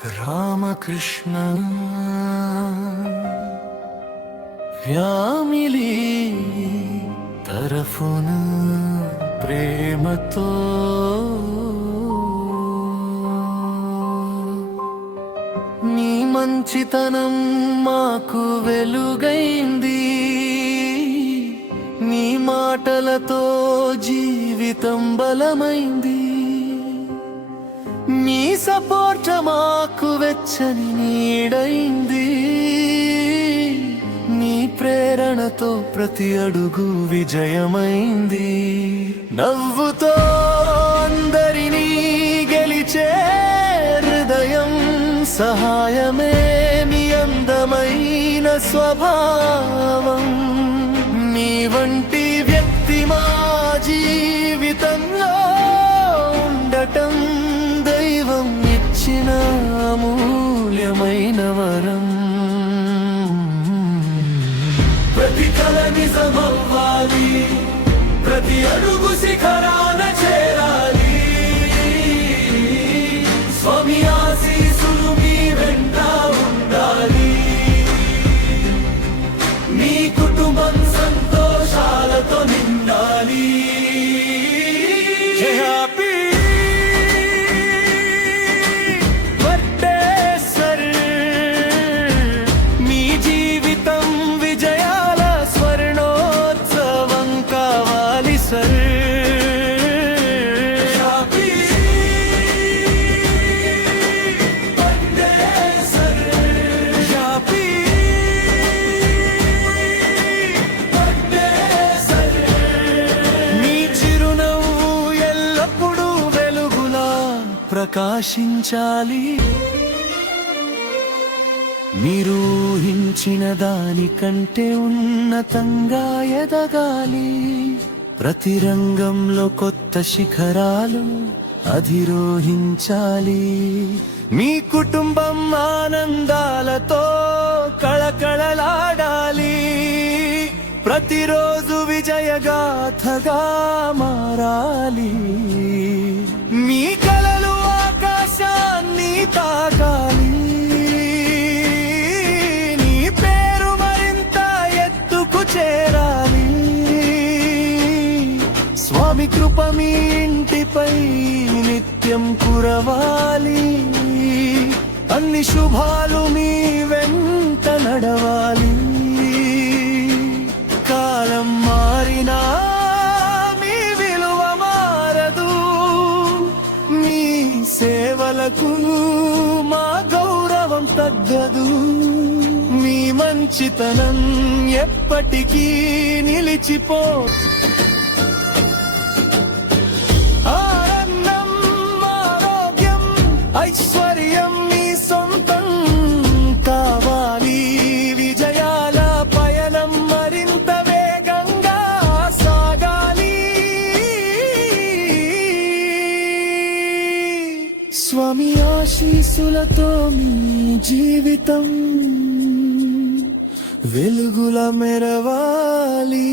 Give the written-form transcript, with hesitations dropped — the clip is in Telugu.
రామకృష్ణ ఫ్యామిలీ తరఫున ప్రేమతో నీ మంచితనం మాకు వెలుగైంది, నీ మాటలతో జీవితం బలమైంది, నీ సపోర్ట్ మాకు వెచ్చని నీడైంది, నీ ప్రేరణతో ప్రతి అడుగు విజయమైంది. నవ్వుతో అందరినీ గెలిచే హృదయం, సహాయమే మీ అందమైన స్వభావం. నీ వంటి వ్యక్తి మా జీవితంలో ఉండటం దైవం ఇచ్చిన అమూల్యమైన వరం. ప్రతి కల నిజమవ్వాలి, ప్రతి అడుగు శిఖరాన చేరాలి. స్వామి ఆశీస్సులు మీ వెంట ఉండాలి, మీ కుటుంబం సంతోషాలతో నిండాలి. ప్రకాశించాలి, మీరు ఊహించిన దానికంటే ఉన్నతంగా ఎదగాలి. ప్రతి రంగంలో కొత్త శిఖరాలు అధిరోహించాలి. మీ కుటుంబం ఆనందాలతో కళకళలాడాలి. ప్రతిరోజు విజయగాథగా మారాలి. మీ కలలు ఆకాశాన్ని తాకాలి. నీ పేరు మరింత ఎత్తుకు చేరాలి. స్వామి కృప మీ ఇంటిపై నిత్యం కురవాలి. అన్ని శుభాలు మీ వెంట నడవాలి. కాలం మారినా మీ విలువ మారదు. మీ సేవలకు మా గౌరవం తగ్గదు. మీ మంచితనం ఎప్పటికీ నిలిచిపో. ఆనందం, ఆరోగ్యం, ఐశ్వర్యం మీ సొంతం కావాలి. విజయాల పయనం మరింత వేగంగా సాగాలి. స్వామి ఆశీస్సులతో మీ జీవితం వెలుగుల మెరవాలి.